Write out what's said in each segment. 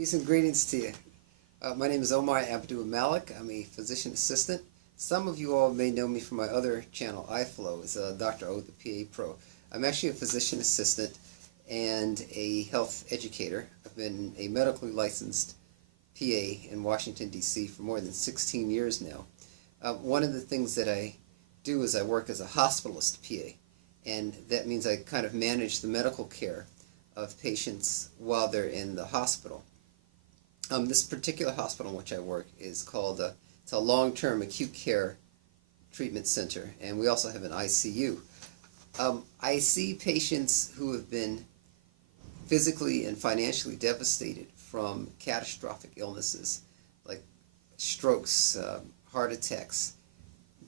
Peace and greetings to you. My name is Abdul-Malik. I'm a physician assistant. Some of you all may know me from my other channel, iFlow, as Dr. O, the PA Pro. I'm actually a physician assistant and a health educator. I've been a medically licensed PA in Washington, D.C. for more than 16 years now. One of the things that I do is I work as a hospitalist PA, and that means I kind of manage the medical care of patients while they're in the hospital. This particular hospital in which I work is called it's a long-term acute care treatment center, and we also have an ICU. I see patients who have been physically and financially devastated from catastrophic illnesses like strokes, heart attacks,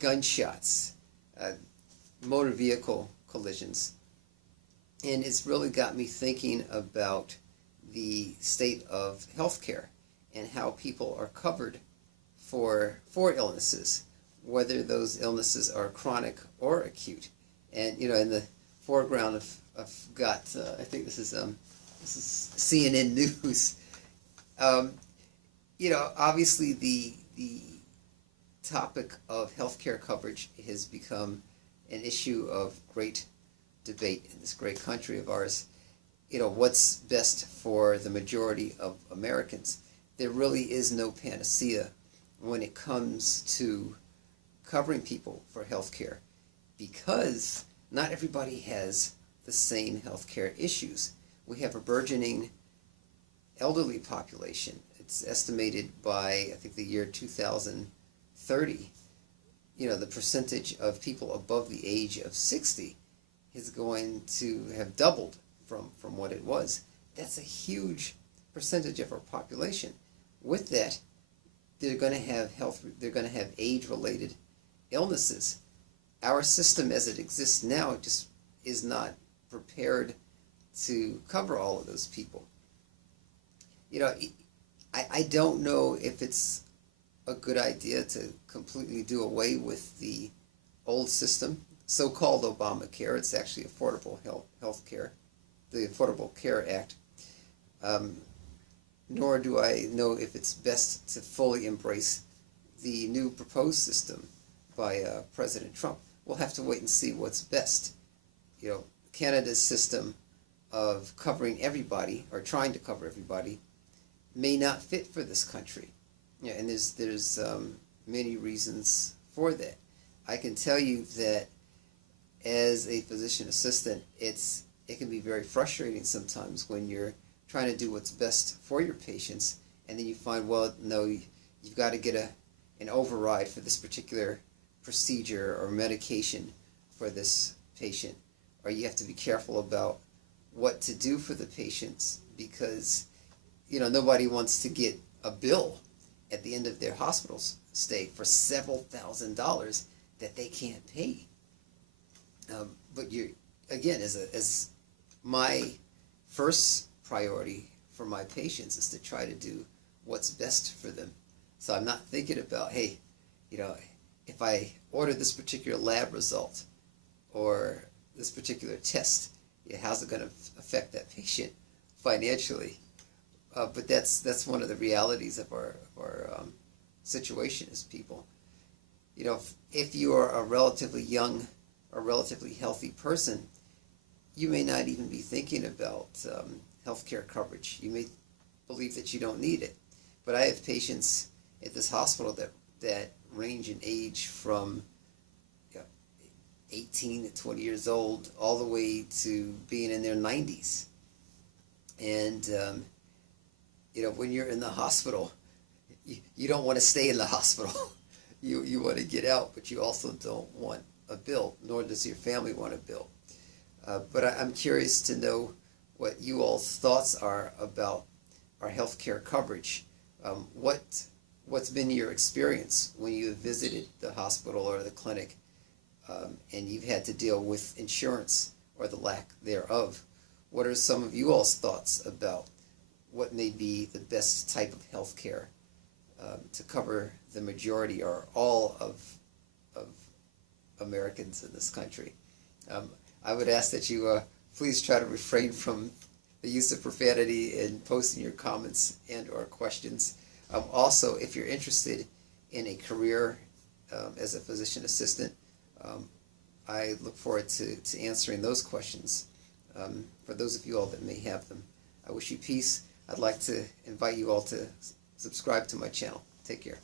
gunshots, motor vehicle collisions. And it's really got me thinking about the state of healthcare and how people are covered for illnesses, whether those illnesses are chronic or acute. And in the foreground, I've got I think this is CNN News. Obviously the topic of healthcare coverage has become an issue of great debate in this great country of ours. What's best for the majority of Americans. There really is no panacea when it comes to covering people for health care, because not everybody has the same health care issues. We have a burgeoning elderly population. It's estimated by, I think, the year 2030, the percentage of people above the age of 60 is going to have doubled from what it was. That's a huge percentage of our population. With that, they're going to have age-related illnesses. Our system as it exists now just is not prepared to cover all of those people. I don't know if it's a good idea to completely do away with the old system, so-called Obamacare. It's actually Affordable Health Care, the Affordable Care Act. Nor do I know if it's best to fully embrace the new proposed system by President Trump. We'll have to wait and see what's best. Canada's system of covering everybody, or trying to cover everybody, may not fit for this country. And there's many reasons for that. I can tell you that as a physician assistant, it can be very frustrating sometimes when you're trying to do what's best for your patients, and then you find, well, no, you've got to get an override for this particular procedure or medication for this patient, or you have to be careful about what to do for the patients, because nobody wants to get a bill at the end of their hospital stay for several $1,000s that they can't pay. But as my first priority for my patients is to try to do what's best for them. So I'm not thinking about, hey, if I order this particular lab result or this particular test, how's it going to affect that patient financially? But that's one of the realities of our situation as people. If you are a relatively young or relatively healthy person, you may not even be thinking about healthcare coverage. You may believe that you don't need it. But I have patients at this hospital that range in age from 18 to 20 years old all the way to being in their 90s. And when you're in the hospital, you don't want to stay in the hospital. You want to get out, but you also don't want a bill, nor does your family want a bill. But I'm curious to know what you all's thoughts are about our healthcare coverage. What's been your experience when you have visited the hospital or the clinic, and you've had to deal with insurance or the lack thereof? What are some of you all's thoughts about what may be the best type of healthcare to cover the majority or all of Americans in this country? I would ask that you please try to refrain from the use of profanity in posting your comments and or questions. Also, if you're interested in a career as a physician assistant, I look forward to answering those questions for those of you all that may have them. I wish you peace. I'd like to invite you all to subscribe to my channel. Take care.